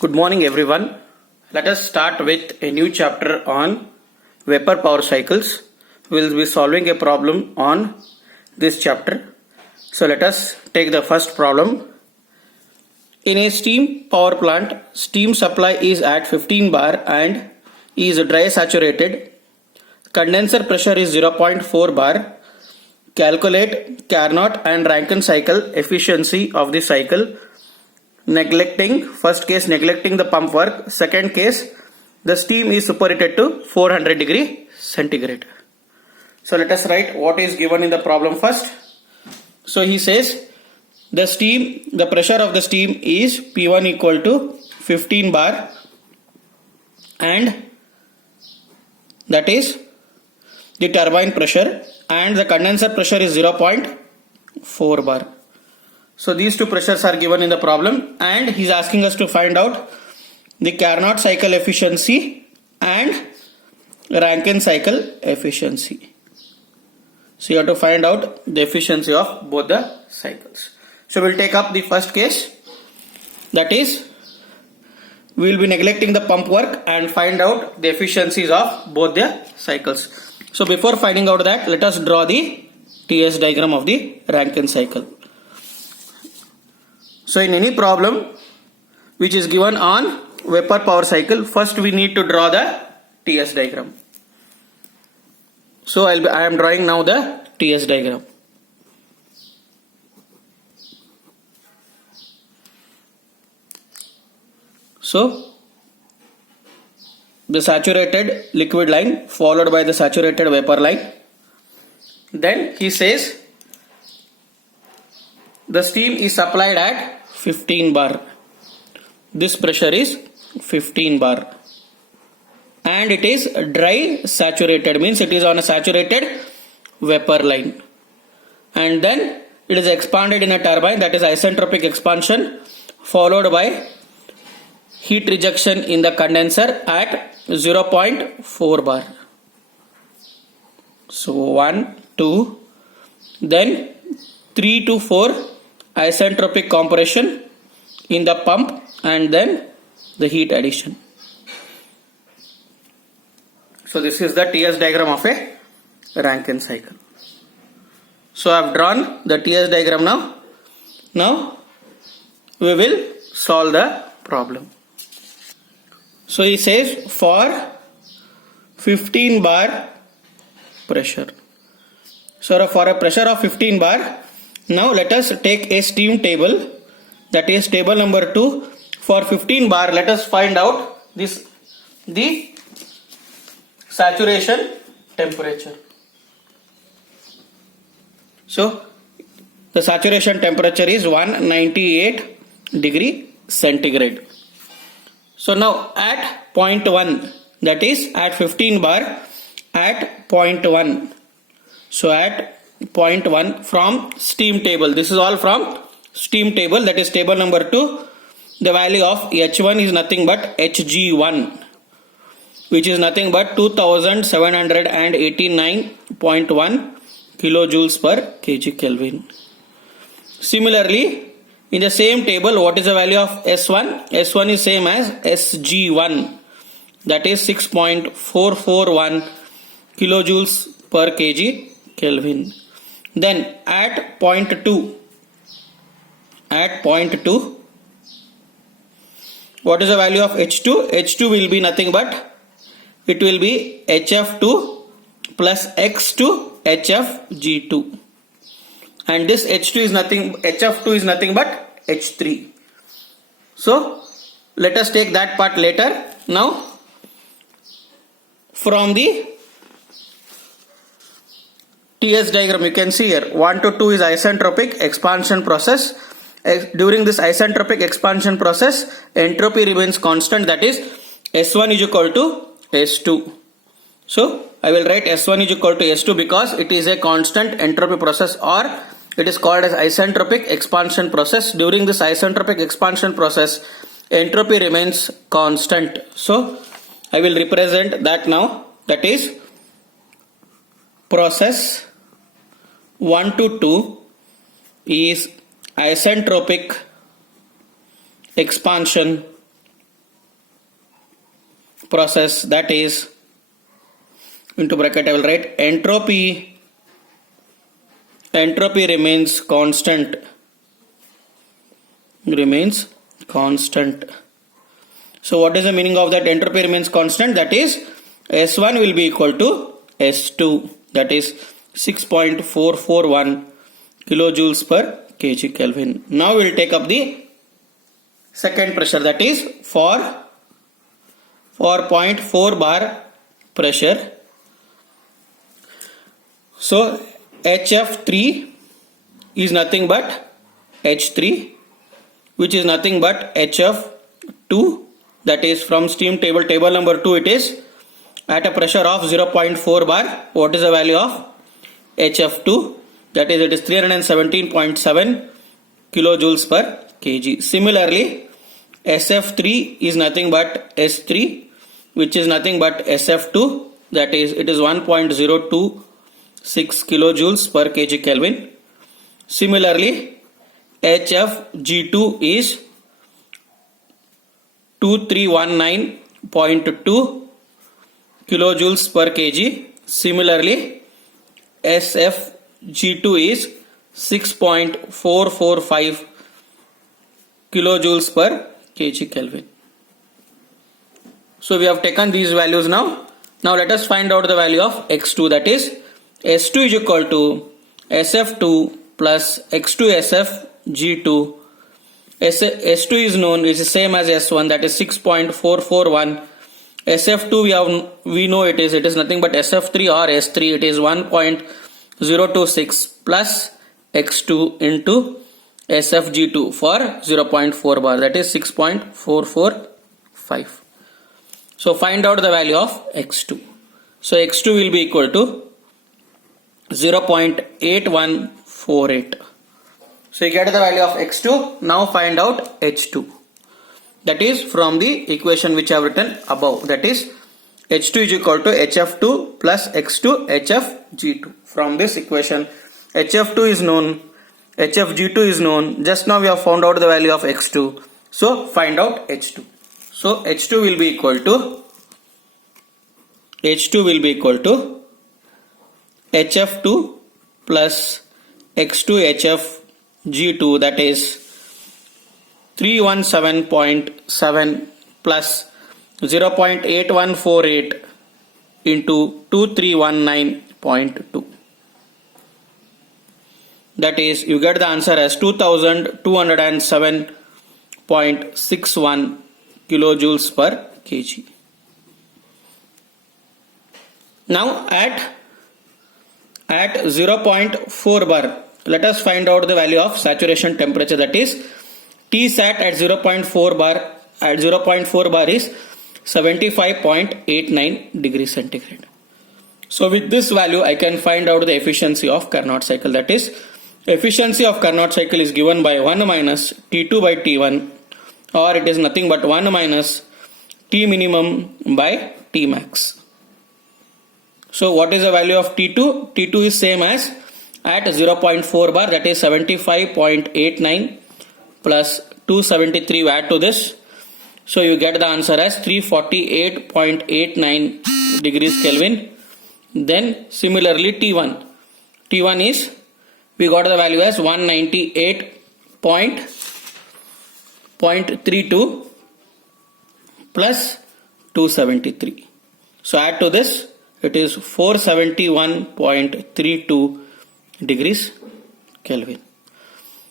Good morning everyone. Let us start with a new chapter on vapor power cycles. We will be solving a problem on this chapter. So let us take the first problem. In a steam power plant, steam supply is at 15 bar and is dry saturated. Condenser pressure is 0.4 bar. Calculate Carnot and Rankine cycle efficiency of the cycle. First case neglecting the pump work, second case the steam is superheated to 400 degree centigrade. So let us write what is given in the problem first. So he says the pressure of the steam is P1 equal to 15 bar and that is the turbine pressure, and the condenser pressure is 0.4 bar. So these two pressures are given in the problem and he is asking us to find out the Carnot cycle efficiency and Rankine cycle efficiency. So you have to find out the efficiency of both the cycles. So we will take up the first case, that is we will be neglecting the pump work and find out the efficiencies of both the cycles. So before finding out that, let us draw the TS diagram of the Rankine cycle. So in any problem which is given on vapor power cycle, first we need to draw the TS diagram. So I am drawing now the TS diagram. So the saturated liquid line followed by the saturated vapor line. Then he says the steam is supplied at 15 bar. This pressure is 15 bar and it is dry saturated, means it is on a saturated vapor line, and then it is expanded in a turbine, that is isentropic expansion followed by heat rejection in the condenser at 0.4 bar. So 1, 2, then 3 to 4 isentropic compression in the pump and then the heat addition. So this is the TS diagram of a Rankine cycle. So I have drawn the TS diagram now. Now we will solve the problem. So he says for 15 bar pressure. So for a pressure of 15 bar, now let us take a steam table, that is table number 2. For 15 bar, let us find out the saturation temperature. So the saturation temperature is 198 degree centigrade. So now at point 1, that is at 15 bar, at point 1. So at point 1 from steam table, this is all from steam table, that is table number 2. The value of H1 is nothing but Hg1, which is nothing but 2789.1 kilojoules per kg Kelvin. Similarly, in the same table, what is the value of S1? S1 is same as Sg1, that is 6.441 kilojoules per kg Kelvin. Then at point 2, what is the value of H2? H2 will be nothing but, it will be HF2 plus X2 HFG2, and this HF2 is nothing but H3. So let us take that part later. Now from the TS diagram you can see here 1 to 2 is isentropic expansion process. During this isentropic expansion process, entropy remains constant, that is S1 is equal to S2. So I will write S1 is equal to S2 because it is a constant entropy process, or it is called as isentropic expansion process. During this isentropic expansion process, entropy remains constant. So I will represent that now, that is process 1 to 2 is isentropic expansion process, that is, into bracket I will write entropy remains constant. So what is the meaning of that entropy remains constant? That is S1 will be equal to S2, that is 6.441 kilojoules per kg Kelvin. Now we will take up the second pressure, that is for 0.4 bar pressure. So HF3 is nothing but H3, which is nothing but HF2, that is from steam table number 2, it is at a pressure of 0.4 bar. What is the value of HF2? That is, it is 317.7 kilojoules per kg. Similarly, SF3 is nothing but S3, which is nothing but SF2, that is, it is 1.026 kilojoules per kg Kelvin. Similarly, HFG2 is 2319.2 kilojoules per kg. Similarly, SFG2 is 6.445 kilojoules per kg Kelvin. So we have taken these values now. Now let us find out the value of X2, that is S2 is equal to SF2 plus X2 SFG2. S2 is known, is the same as S1, that is 6.441. SF2 we know it is nothing but SF3 or S3, it is 1.026 plus X2 into SFG2 for 0.4 bar, that is 6.445. So find out the value of X2. So X2 will be equal to 0.8148. So you get the value of X2. Now find out H2. That is from the equation which I have written above. That is H2 is equal to HF2 plus X2 HFG2. From this equation, HF2 is known, HFG2 is known. Just now we have found out the value of X2. So find out H2. So H2 will be equal to HF2 plus X2 HFG2, that is 317.7 plus 0.8148 into 2319.2. That is, you get the answer as 2207.61 kilojoules per kg. Now at 0.4 bar, let us find out the value of saturation temperature, that is T sat at 0.4 bar. At 0.4 bar is 75.89 degrees centigrade. So with this value I can find out the efficiency of Carnot cycle, that is efficiency of Carnot cycle is given by 1 minus T2 by T1, or it is nothing but 1 minus T minimum by T max. So what is the value of T2? T2 is same as at 0.4 bar, that is 75.89 plus 273, you add to this. So you get the answer as 348.89 degrees Kelvin. Then similarly T1 is, we got the value as 198.32 plus 273. So add to this, it is 471.32 degrees Kelvin.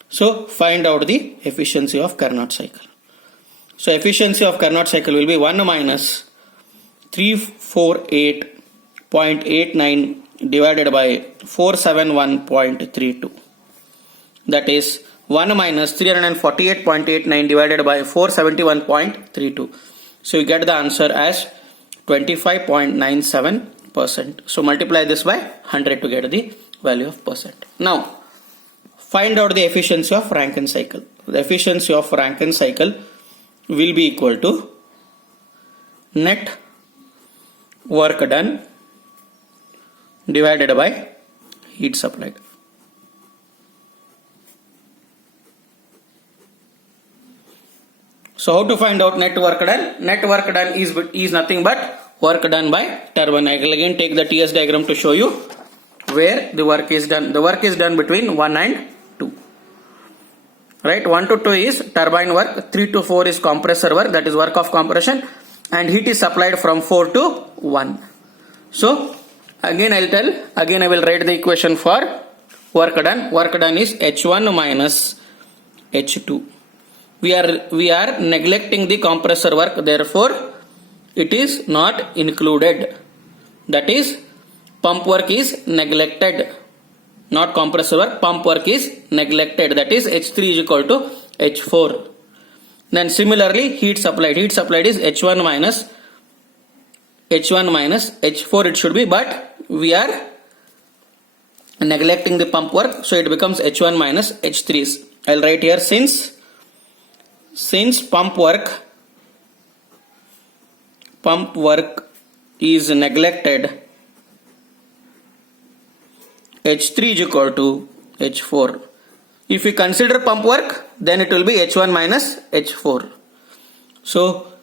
So find out the efficiency of Carnot cycle. So efficiency of Carnot cycle will be 1 minus 348.89 divided by 471.32. That is 1 minus 348.89 divided by 471.32. So you get the answer as 25.97%. So multiply this by 100 to get the value of percent. Now find out the efficiency of Rankine cycle. The efficiency of Rankine cycle will be equal to net work done divided by heat supplied. So how to find out net work done? Net work done is nothing but work done by turbine. I will again take the TS diagram to show you where the work is done. The work is done between 1 and 2. Right, 1 to 2 is turbine work, 3 to 4 is compressor work, that is work of compression, and heat is supplied from 4 to 1. So again I will write the equation for work done. Work done is H1 minus H2. We are neglecting the compressor work, therefore it is not included. That is, pump work is neglected, not compressor work. Pump work is neglected, that is H3 is equal to H4. Then similarly heat supplied is H1 minus H4 it should be, but we are neglecting the pump work, so it becomes H1 minus H3. I'll write here, since pump work is neglected, H3 is equal to H4. If we consider pump work, then it will be H1 minus H4. So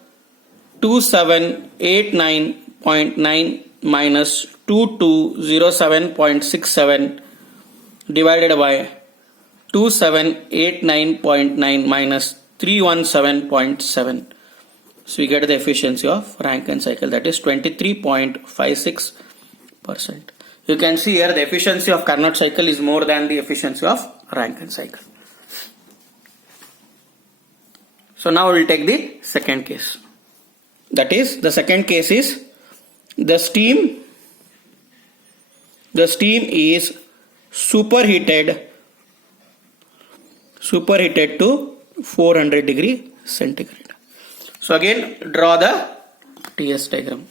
2789.9 minus 2207.67 divided by 2789.9 minus 317.7. So we get the efficiency of Rankine cycle, that is 23.56%. You can see here the efficiency of Carnot cycle is more than the efficiency of Rankine cycle. So now we will take the second case. That is, the second case is the steam is superheated to 400 degree centigrade. So again draw the TS diagram.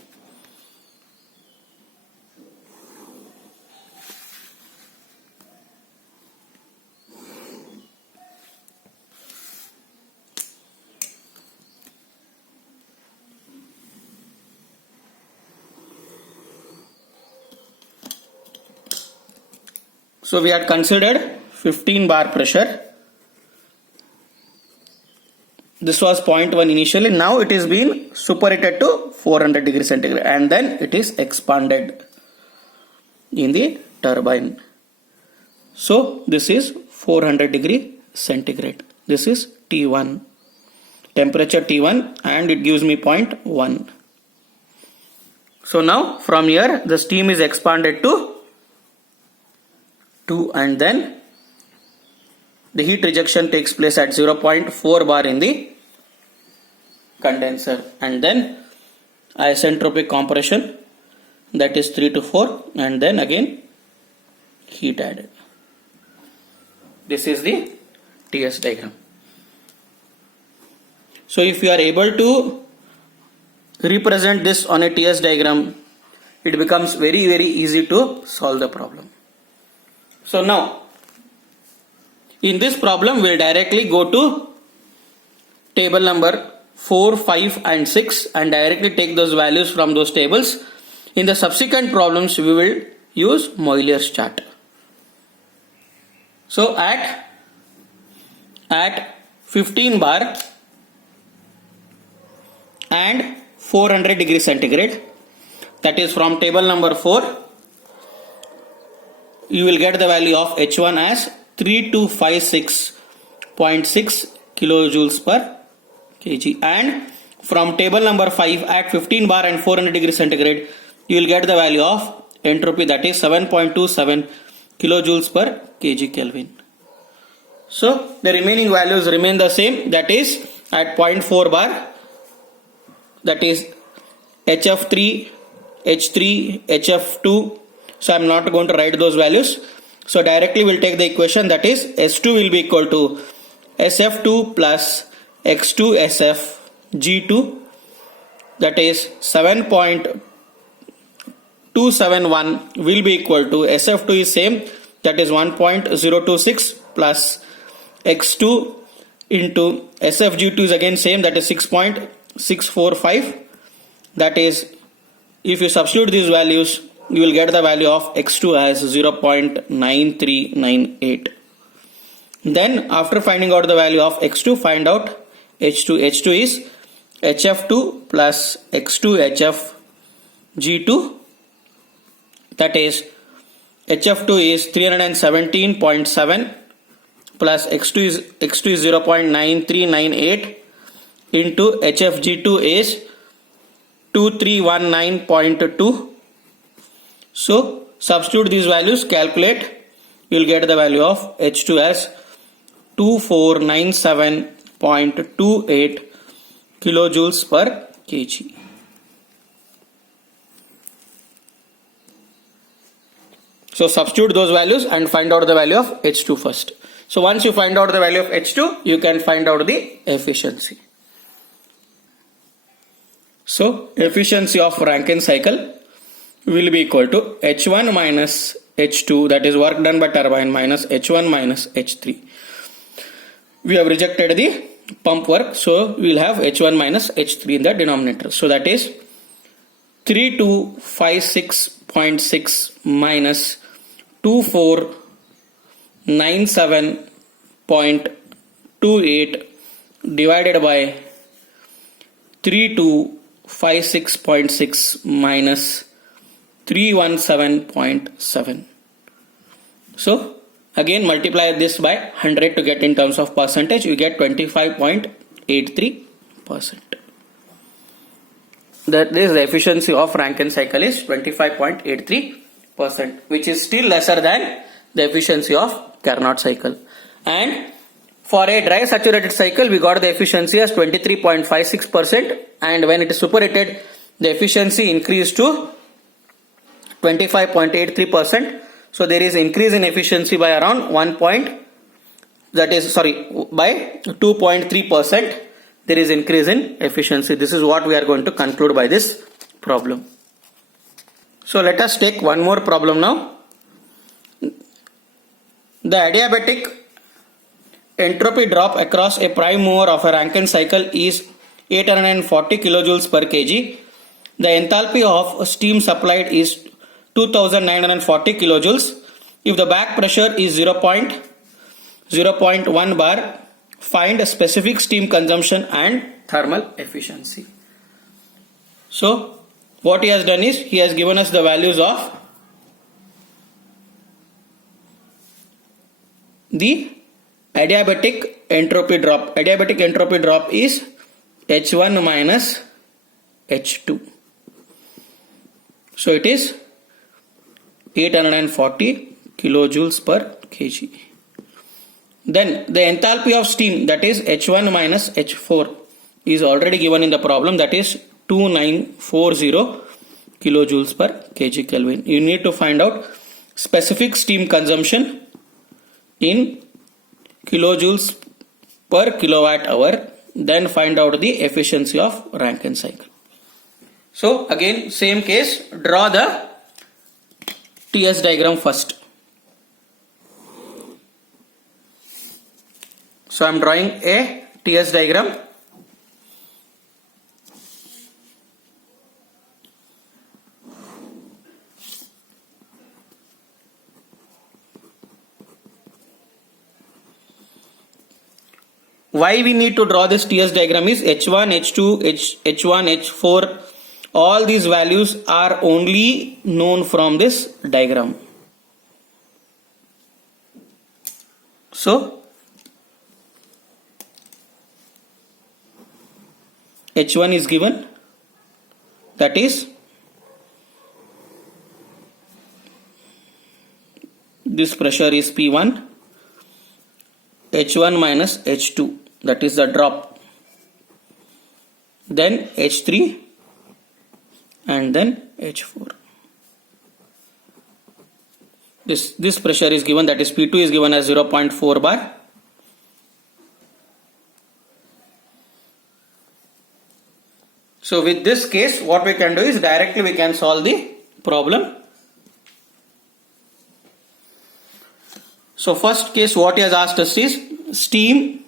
So we had considered 15 bar pressure. This was 0.1 initially. Now it is being superheated to 400 degree centigrade, and then it is expanded in the turbine. So this is 400 degree centigrade. This is T1, temperature T1, and it gives me 0.1. So now from here the steam is expanded to 2, and then the heat rejection takes place at 0.4 bar in the condenser, and then isentropic compression, that is 3 to 4, and then again heat added. This is the TS diagram. So if you are able to represent this on a TS diagram, it becomes very easy to solve the problem. So now in this problem we will directly go to table number 4, 5 and 6 and directly take those values from those tables. In the subsequent problems we will use Moyler's chart. So at 15 bar and 400 degree centigrade, that is from table number 4, you will get the value of H1 as 3256.6 kilojoules per kg, and from table number 5 at 15 bar and 400 degree centigrade you will get the value of entropy, that is 7.27 kilojoules per kg Kelvin. So the remaining values remain the same, that is at 0.4 bar, that is HF3, H3, HF2. So I am not going to write those values. So directly we will take the equation, that is S2 will be equal to SF2 plus X2 SF G2, that is 7.271 will be equal to SF2 is same, that is 1.026 plus X2 into SFG2 is again same, that is 6.645. That is, if you substitute these values, you will get the value of X2 as 0.9398. Then after finding out the value of X2, find out H2. H2 is HF2 plus X2 HFG2. That is HF2 is 317.7 plus X2 is 0.9398 into HFG2 is 2319.2. So substitute these values, calculate, you will get the value of H2 as 2497.28 kilojoules per kg. So substitute those values and find out the value of H2 first. So once you find out the value of H2, you can find out the efficiency. So efficiency of Rankine cycle will be equal to H1 minus H2, that is work done by turbine, minus H1 minus H3. We have rejected the pump work, so we will have H1 minus H3 in the denominator. So that is 3256.6 minus 2497.28 divided by 3256.6 minus 317.7. So again multiply this by 100 to get in terms of percentage, you get 25.83%. That is the efficiency of Rankine cycle is 25.83%, which is still lesser than the efficiency of Carnot cycle. And for a dry saturated cycle, we got the efficiency as 23.56%, and when it is superheated, the efficiency increased to 25.83%. So there is increase in efficiency by around by 2.3%. There is increase in efficiency. This is what we are going to conclude by this problem. So let us take one more problem now. The adiabatic entropy drop across a prime mover of a Rankine cycle is 840 kilojoules per kg. The enthalpy of steam supplied is 2940 kilojoules. If the back pressure is 0.1 bar, find a specific steam consumption and thermal efficiency. So what he has done is, he has given us the values of the adiabatic entropy drop. Adiabatic entropy drop is H1 minus H2. So it is 840 kilojoules per kg. Then the enthalpy of steam, that is H1 minus H4, is already given in the problem, that is 2940 kilojoules per kg Kelvin. You need to find out specific steam consumption in kilojoules per kilowatt hour, then find out the efficiency of Rankine cycle. So again same case, draw the TS diagram first. So I am drawing a TS diagram. Why we need to draw this TS diagram is H1, H2, H1, H4, all these values are only known from this diagram. So H1 is given, that is this pressure is P1, H1 minus H2, that is the drop, then H3 and then H4. This pressure is given, that is P2 is given as 0.4 bar. So with this case, what we can do is directly we can solve the problem. So first case, what he has asked us is steam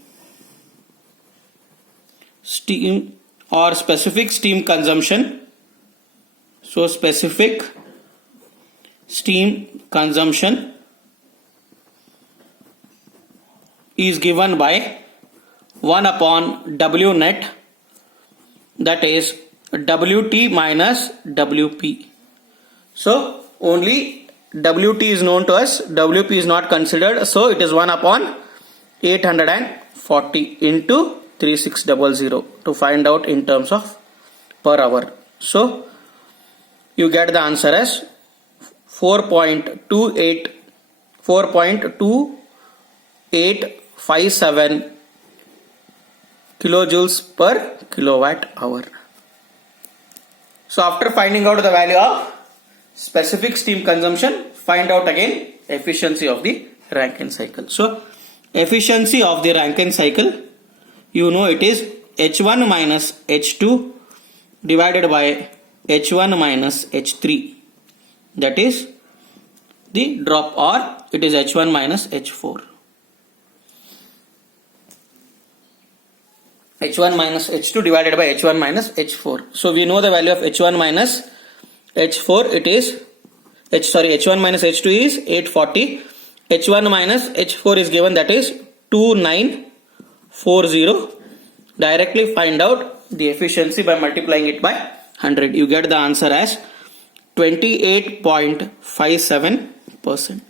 or specific steam consumption. So specific steam consumption is given by 1 upon W net, that is WT minus WP. So only WT is known to us, WP is not considered, so it is 1 upon 840 into 3600 to find out in terms of per hour. So you get the answer as 4.2857 kilojoules per kilowatt hour. So after finding out the value of specific steam consumption, find out again efficiency of the Rankine cycle. So efficiency of the Rankine cycle, you know it is H1 minus H2 divided by H1 minus H3, that is the drop, or it is H1 minus H4. H1 minus H2 divided by H1 minus H4. So we know the value of H1 minus H4, it is H1 minus H2 is 840. H1 minus H4 is given, that is 2940. Directly find out the efficiency by multiplying it by 100. You get the answer as 28.57%.